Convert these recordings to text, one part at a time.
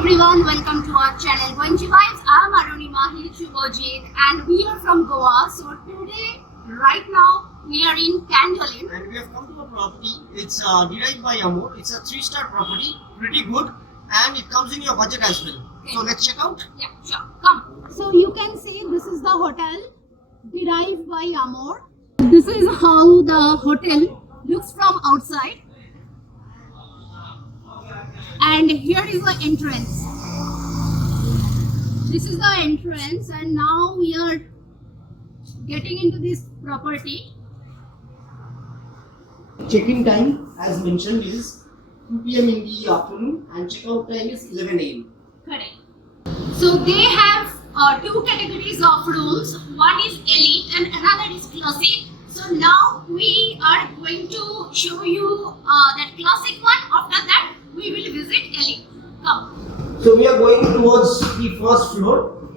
everyone, welcome to our channel Goenchivibes. I'm Shubhajit and we are from Goa. So today, right now, we are in Candolim. And we have come to a property. It's Derive by Amor. It's a 3-star property, pretty good, and it comes in your budget as well. Okay. So let's check out. Yeah, sure. Come. So you can see this is the hotel Derive by Amor. This is how the hotel looks from outside. And here is the entrance. This is the entrance, and now we are getting into this property. Check-in time, as mentioned, is 2 p.m. in the afternoon, and check-out time is 11 a.m. Correct. So they have two categories of rooms. One is elite and another is classic. So now we are going to show you that classic one. After that, we will visit elite. Come. So we are going towards the first floor.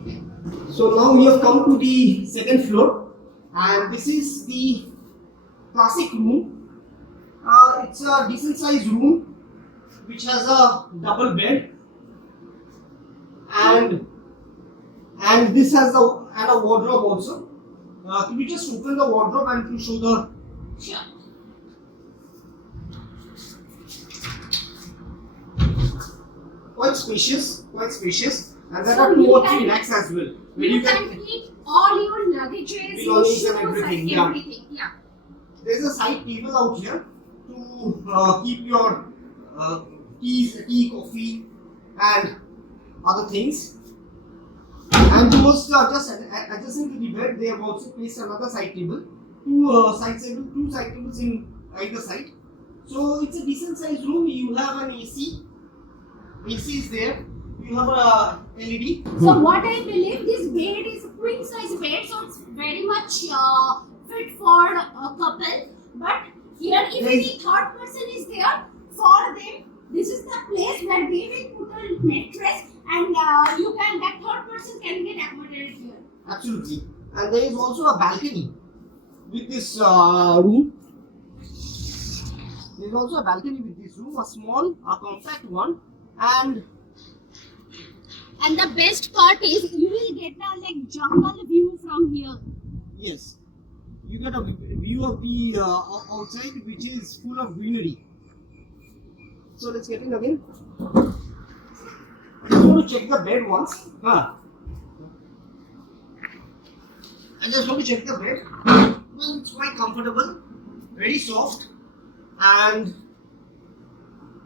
So now we have come to the second floor, and this is the classic room. It's a decent sized room which has a double bed, and this has a wardrobe also. Could you just open the wardrobe and to show the? Sure. Quite spacious, and there are 2 or 3 racks as well. Where you can keep all your luggages, your shoes, and everything. Yeah. There's a side table out here to keep your tea, coffee, and other things. And towards just adjacent to the bed, they have also placed another side table. 2 side tables in either side. So it's a decent sized room. You have an AC. AC is there. You have a LED. So what I believe, this bed is a queen size bed, so it's very much fit for a couple. But here, if any third person is there, for them, this is the place where they will put a mattress, and that third person can get accommodated here. Absolutely. And there is also a balcony with this room. There is also a balcony with this room, a small, compact one. And the best part is you will get a jungle view from here. Yes, you get a view of the outside, which is full of greenery. So let's get in again. I just want to check the bed once. I just want to check the bed. Well, it's quite comfortable, very soft, and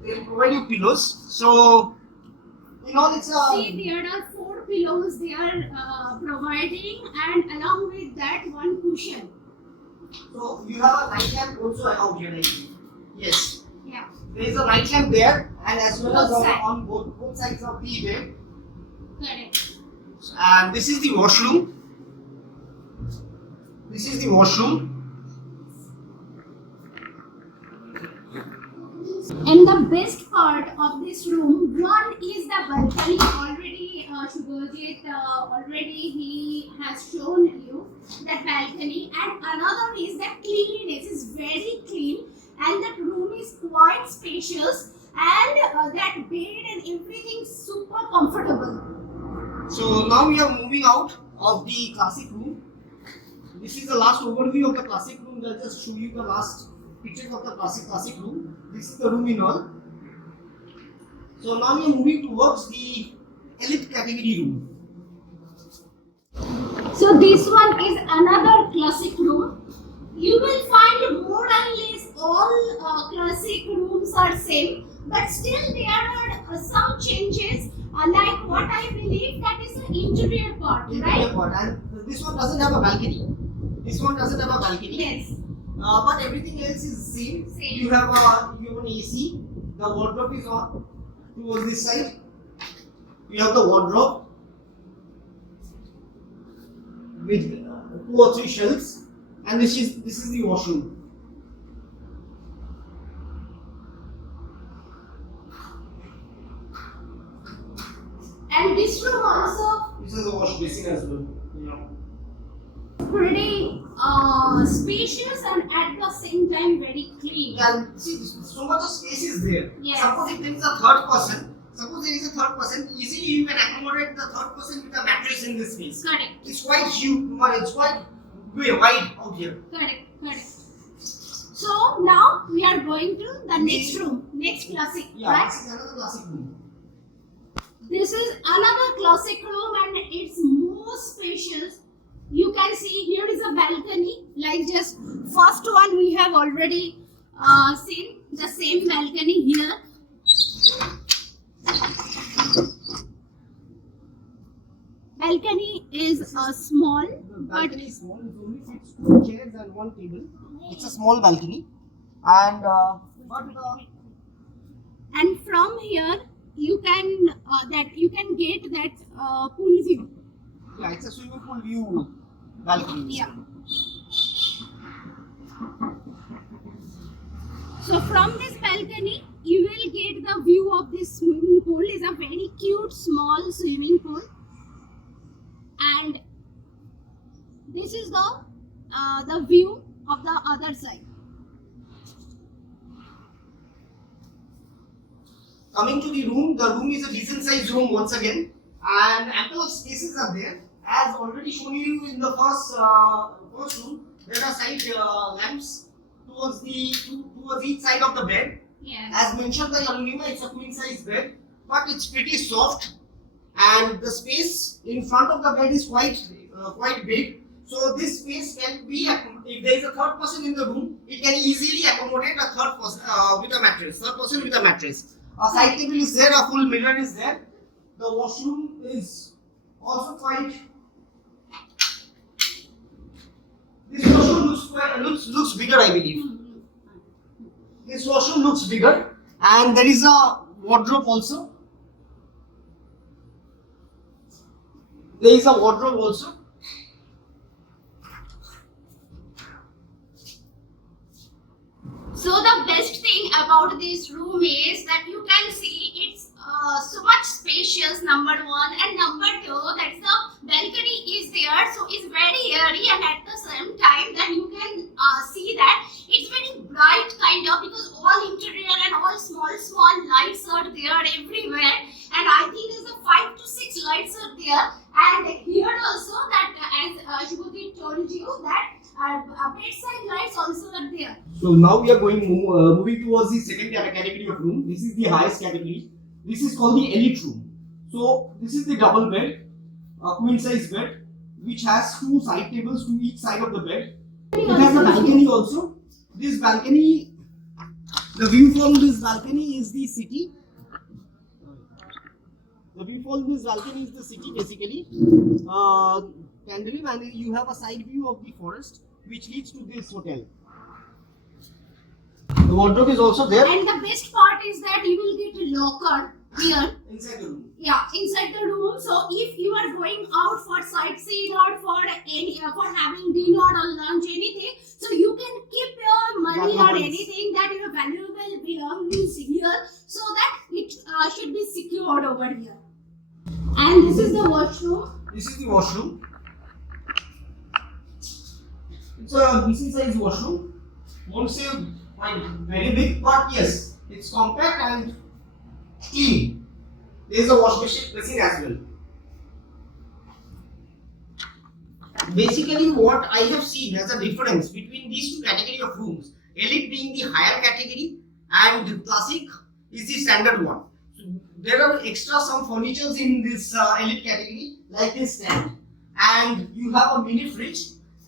they'll provide you pillows. So, it's a... See, there are 4 pillows they are providing, and along with that, 1 cushion. So, you have a night lamp also out here, I think. Yes. Yeah. There is a night lamp there, and as well as on both sides of the bed. Correct. And this is the washroom. And the best part of this room, one is the balcony. Already, Shubhajit, he has shown you that balcony, and another is that cleanliness is very clean, and that room is quite spacious, and that bed and everything super comfortable. So now we are moving out of the classic room. This is the last overview of the classic room. I'll just show you the last pictures of the classic room. This is the room in all. So now we are moving towards the elite category room. So this one is another classic room. You will find more or less all classic rooms are same, but still there are some changes. Like what I believe, that is the interior part, right? And this one doesn't have a balcony. Yes. But everything else is same. You have an AC. The wardrobe is on towards this side. You have the wardrobe with 2 or 3 shelves, and this is the washroom. And this room also. This is a wash basin as well. Pretty spacious and at the same time very clean. And see, so much of space is there. Yes. Suppose if there is a third person, suppose there is a third person, easily you can accommodate the third person with a mattress in this space. Correct. It's quite huge, it's quite wide out here. Correct. Correct. So now we are going to the next room, next classic, Yeah, right? this is another classic room. This is another classic room and it's more spacious. You can see here is a balcony, like just first one we have already seen, the same balcony here. Balcony is small, The but balcony is small, it only fits 2 chairs and 1 table. It's a small balcony, and and from here you can get that pool view. yeah, it's a swimming pool view balcony. Yeah. So from this balcony, you will get the view of this swimming pool. It's a very cute small swimming pool, and this is the view of the other side. Coming to the room is a decent sized room once again, and ample of spaces are there. As already shown you in the first room, there are side lamps towards each side of the bed. Yeah. As mentioned by Arunima, it's a queen size bed, but it's pretty soft, and the space in front of the bed is quite big. So this space can be, if there is a third person in the room, it can easily accommodate a third person with a mattress. Third person with a mattress. A side table is there, a full mirror is there. The washroom is also quite. This washroom looks bigger, I believe. This washroom looks bigger, and there is a wardrobe also. There is a wardrobe also. So the best thing about this room is that you can see it's so much spacious, number one, and number two, that the balcony is there, so it's very airy, and at the same time that you can see that it's very bright kind of, because all interior and all small lights are there everywhere, and I think there's a 5 to 6 lights are there, and here also that as Shubhati told you that bedside lights also are there. So now we are moving towards the second category of room. This is the highest category. This is called the elite room. So this is the double bed, a queen size bed, which has 2 side tables to each side of the bed. It has a balcony also. This balcony, the view from this balcony is the city. The view from this balcony is the city basically. Candolim, and you have a side view of the forest which leads to this hotel. The wardrobe is also there. And the best part is that you will get a locker here. Inside the room. Yeah, inside the room. So if you are going out for sightseeing or for having dinner or lunch, anything, so you can keep your money or anything that your valuable belongings here, so that it should be secured over here. And this is the washroom. This is the washroom. It's a decent sized washroom. Won't say quite very big, but yes, it's compact and clean. There is a wash basin as well. Basically, what I have seen as a difference between these 2 categories of rooms, elite being the higher category and classic is the standard one. So there are extra some furnitures in this elite category, like this stand, and you have a mini fridge,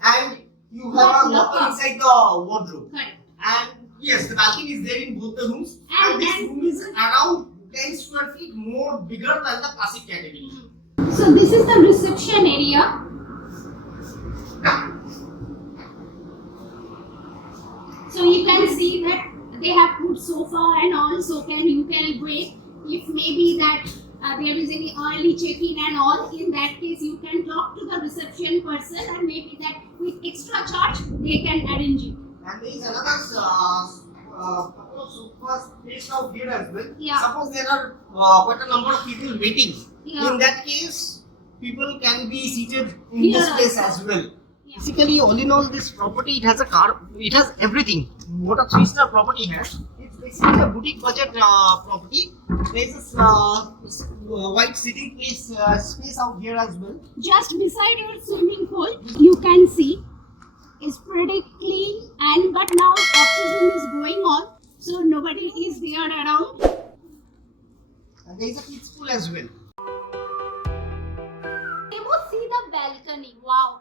and you have a locker inside the wardrobe. Correct. And yes, the balcony is there in both the rooms, and this room is around 10 square feet more bigger than the classic category. So this is the reception area. So you can see that they have put sofa and all, so you can wait if maybe that there is any early check-in and all. In that case, you can talk to the reception person, and maybe that with extra charge they can arrange it. And there is another couple of sofas placed out here as well. Yeah. Suppose there are quite a number of people waiting. Yeah. In that case, people can be seated in Here this place also. as well. Yeah. Basically, all in all, this property, it has a car, it has everything. What a 3-star property has. It's this is a boutique budget property. There's a white sitting space out here as well. Just beside your swimming pool, you can see it's pretty clean, and but now off-season is going on, so nobody is there around. And there's a kids pool as well. See the balcony. Wow,